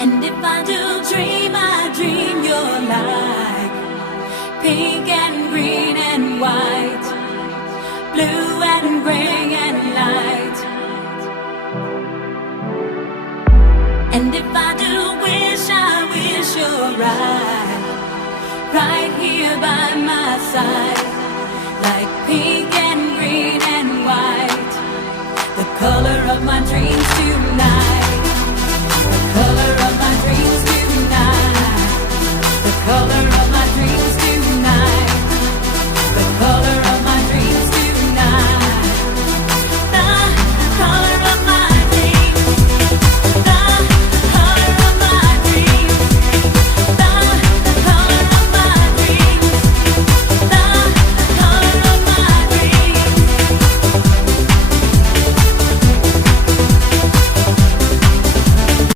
And if I do dream, I dream you're like pink and green and white, blue and gray and light. And if I do wish, I wish you're right, right here by my side, like pink and green and white, the color of my dreams tonight.